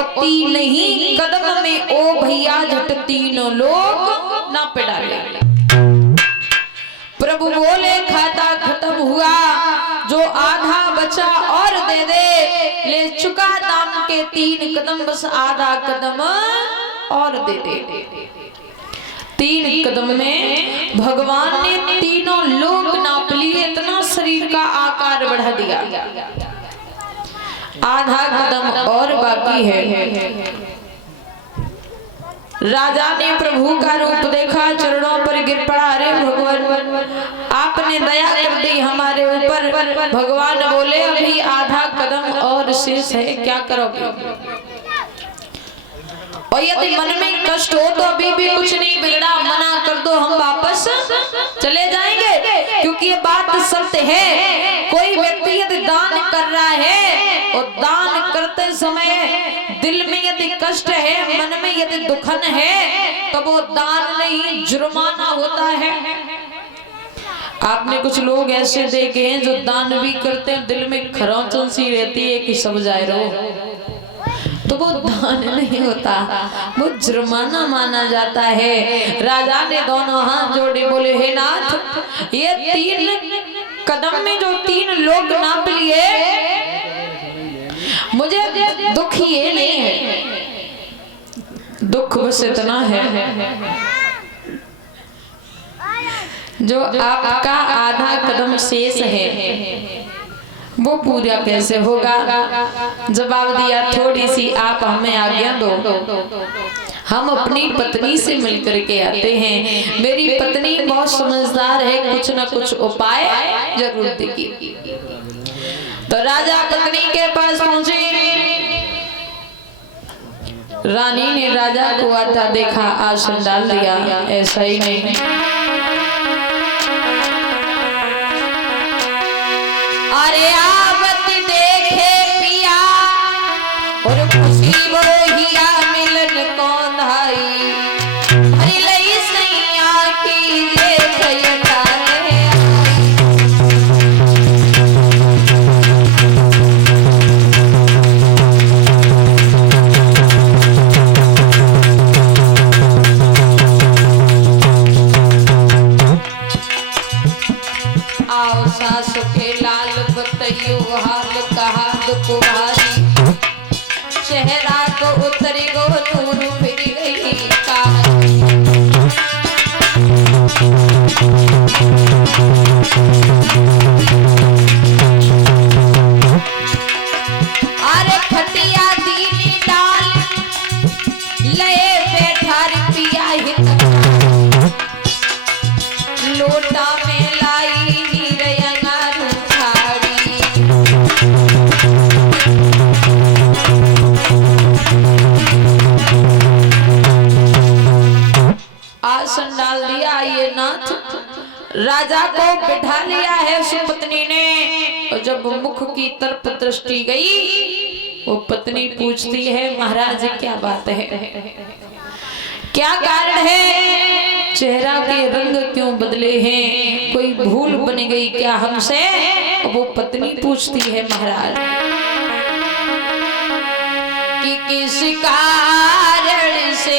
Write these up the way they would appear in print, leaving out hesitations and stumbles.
और तीन ही कदम में ओ भैया झट तीनों लोग ना पे डाले। प्रभु बोले खाता खत्म हुआ, जो आधा बचा और दे दे, ले चुका नाम के तीन कदम, बस आधा कदम और दे दे। तीन कदम में भगवान ने तीनों लोग नाप लिए, इतना शरीर का आकार बढ़ा दिया। आधा कदम और बाकी है। राजा ने प्रभु का रूप देखा, चरणों पर गिर पड़ा, अरे भगवान आपने दया कर दी हमारे ऊपर। भगवान बोले अभी आधा कदम और शेष है, क्या करोगे? और यदि मन में कष्ट हो तो अभी भी कुछ नहीं बिगड़ा, मना कर दो, हम वापस चले जाएंगे। क्योंकि ये बात सत्य है, कोई व्यक्ति यदि दान कर रहा है और दान करते समय दिल में यदि कष्ट है, मन में यदि दुखन है, तो वो दान नहीं जुर्माना होता है। आपने कुछ लोग ऐसे देखे हैं जो दान भी करते हैं, दिल में खरोंचन सी रहती है कि सब जाए रहो, तो वो दान नहीं होता, वो जुर्माना माना जाता है। राजा ने दोनों हाथ जोड़े, बोले हे नाथ, ये तीन कदम में जो तीन लोग नाप लिए, मुझे दुख ये नहीं है, दुख बस इतना है जो आपका आधा कदम शेष है वो पूरा कैसे होगा? जवाब दिया, थोड़ी सी आप हमें आज्ञा दो, हम अपनी पत्नी से मिलकर के आते हैं। मेरी पत्नी बहुत समझदार है, कुछ न कुछ उपाय जरूर देगी। तो राजा पत्नी के पास पहुंचे। रानी ने राजा को आता देखा, आसन डाल दिया, ऐसा ही नहीं, अरे आवत देखे पिया और खुशी वो हिया मिलन कौन धाई, हरी लई सैया की ये सैया है। आओ सास के लाल बतैयो हाल कहा दुखभारी, चेहरा को उतरी गो नूर फिर गई अरे खटिया दीनी डाल लए बैठा पिया हित, लोटा में लाई आसन डाल दिया। ये नाथ राजा को बिठा लिया है सुपत्नी ने, और जब मुख की तरफ दृष्टि गई, वो पत्नी पूछती है, महाराज क्या बात है, क्या कारण है, चेहरा के रंग क्यों बदले हैं, कोई भूल बन गई क्या हमसे? वो पत्नी पूछती है, महाराज कि किस कारण से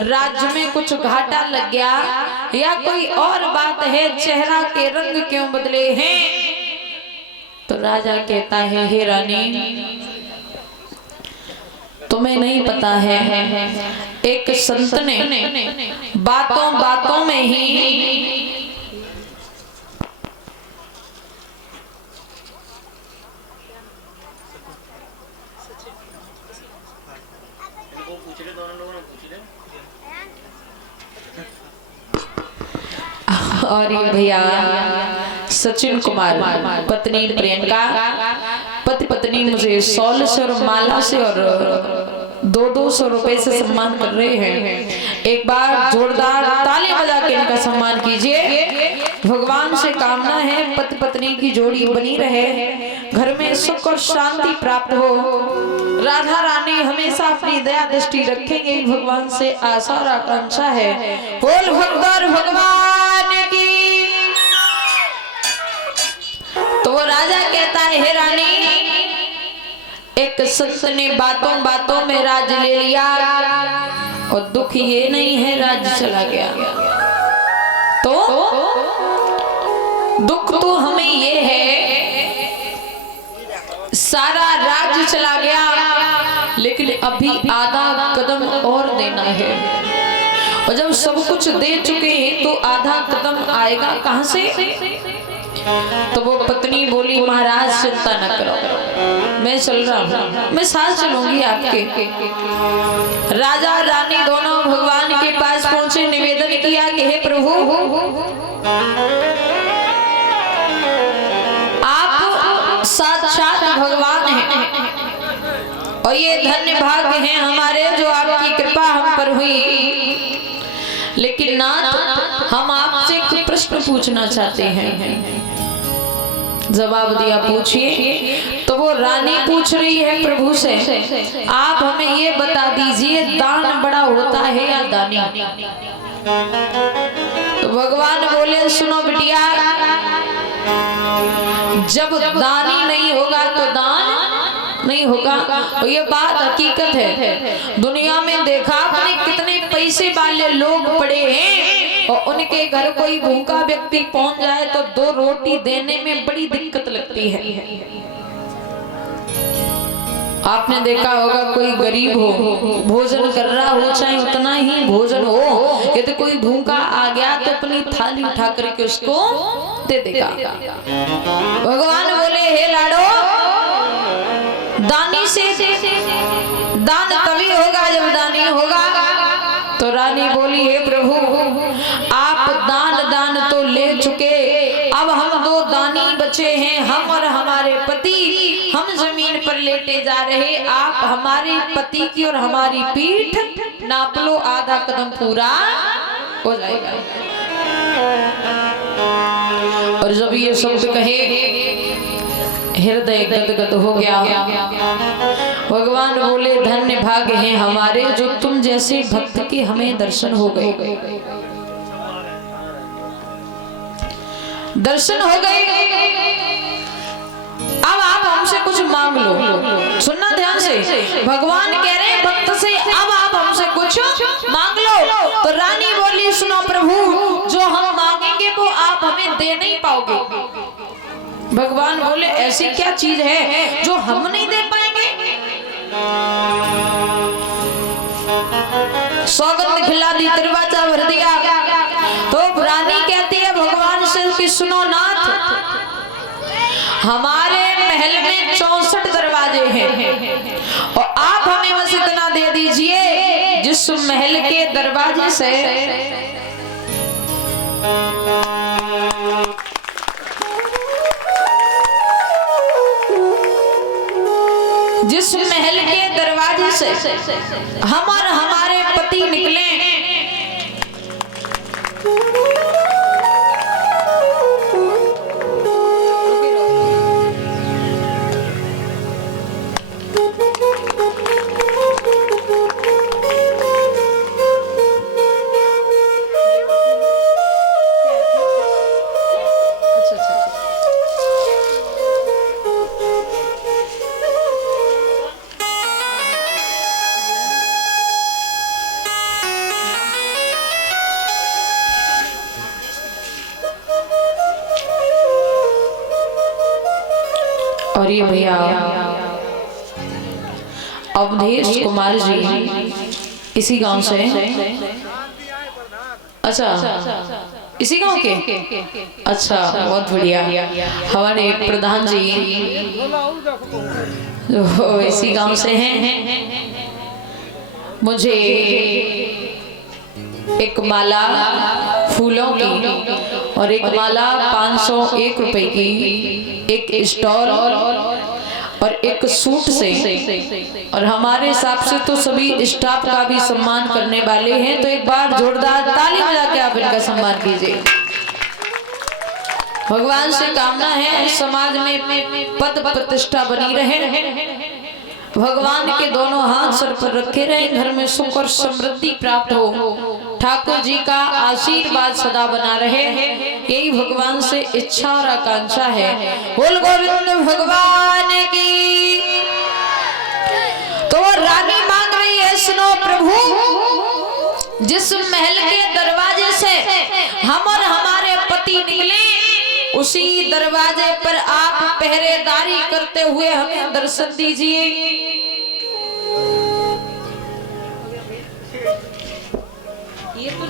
राज्य में कुछ घाटा लग गया या कोई और बात है, चेहरा के रंग क्यों बदले हैं? तो राजा कहता है, हे रानी तुम्हें नहीं पता है, एक संत ने बातों बातों में ही और ये भैया सचिन कुमार पत्नी प्रियंका, पति पत्नी मुझे 100 से और माला से और 200 रुपए से सम्मान कर रहे हैं। एक बार जोरदार ताली बजा के इनका सम्मान कीजिए। भगवान से कामना है पति पत्नी की जोड़ी बनी रहे, घर में सुख और शांति प्राप्त हो, राधा रानी हमेशा अपनी दया दृष्टि रखेंगे, भगवान से आशा और आकांक्षा है। बोल भगवान भगवान की। तो वो राजा कहता है, हे रानी एक संत ने बातों बातों में राज ले लिया और दुख ये नहीं है राज्य चला गया, तो दुख तो हमें ये है सारा राज्य चला गया, लेकिन अभी आधा कदम और देना है, और जब सब कुछ दे चुके हैं तो आधा कदम आएगा कहां से? तो वो पत्नी बोली, महाराज चिंता न करो, मैं चल रहा हूँ, मैं साथ चलूंगी आपके। राजा और रानी दोनों भगवान के पास पहुंचे, निवेदन किया कि हे प्रभु आप साक्षात भगवान हैं और ये धन्य भाग्य है हमारे जो आपकी कृपा हम पर हुई, लेकिन नाथ हम आपसे एक प्रश्न पूछना चाहते हैं। जवाब दिया, पूछिए। तो वो रानी पूछ रही है प्रभु से, आप हमें ये बता दीजिए दान बड़ा होता है या दानी? तो भगवान बोले, सुनो बिटिया, जब दानी नहीं होगा तो दान नहीं होगा, और ये बात हकीकत है। दुनिया में देखा आपने कितने पैसे वाले लोग पड़े हैं और उनके घर कोई भूखा व्यक्ति पहुंच जाए तो 2 रोटी देने में बड़ी दिक्कत लगती है। आपने देखा होगा कोई गरीब हो, भोजन कर रहा हो, चाहे उतना ही भोजन हो, यदि कोई भूखा आ गया तो अपनी थाली उठा करके उसको दे देगा। भगवान बोले, हे लाडो, दानी से दान तभी होगा जब दानी होगा। तो रानी बोली, हे प्रभु आप दान तो ले चुके, अब हम 2 दानी बचे हैं, हम और हमारे पति, हम जमीन पर लेटे जा रहे, आप हमारे पति की और हमारी पीठ नाप लो, आधा कदम पूरा हो जाएगा। और जब ये शब्द कहे हृदय गदगद हो गया। भगवान बोले, धन्य भाग्य हैं हमारे जो तुम जैसे भक्त के हमें दर्शन हो गए, दर्शन हो गए। अब आप हमसे कुछ मांग लो। सुनना ध्यान से, भगवान कह रहे हैं भक्त से, अब आप हमसे कुछ मांग लो। तो रानी बोली, सुनो प्रभु, जो हम मांगेंगे वो आप हमें दे नहीं पाओगे। भगवान बोले, ऐसी क्या चीज है जो हम नहीं दे पाएंगे? सौगंध खिला दी, दरवाजा भर दिया। तो रानी कहती है भगवान से कि सुनो नाथ, हमारे महल में 64 दरवाजे हैं और आप हमें बस इतना दे दीजिए जिस महल के दरवाजे से जिस महल के दरवाजे से हम और हमारे पति निकले, और ये भैया अवधेश कुमार जी इसी गांव से, अच्छा इसी गांव के, अच्छा बहुत बढ़िया। हमारे प्रधान जी जो इसी गांव से हैं। मुझे एक माला फूलों की और एक माला 501 रुपए की, एक स्टॉल और एक सूट से, और हमारे हिसाब से तो सभी स्टाफ का भी सम्मान करने वाले हैं, तो एक बार जोरदार ताली बजा के आप इनका सम्मान कीजिए। भगवान से कामना है समाज में पद प्रतिष्ठा बनी रहे, भगवान के दोनों हाथ सर पर रखे रहे, घर में सुख और समृद्धि प्राप्त हो, ठाकुर जी का आशीर्वाद सदा बना रहे, यही भगवान से इच्छा और आकांक्षा है। बोल गोविंद भगवान की। तो रानी मांग रही है, सुनो प्रभु, जिस महल के दरवाजे से हम और हमारे पति निकले उसी दरवाजे पर आप पहरेदारी करते हुए हमें दर्शन दीजिए। ये तो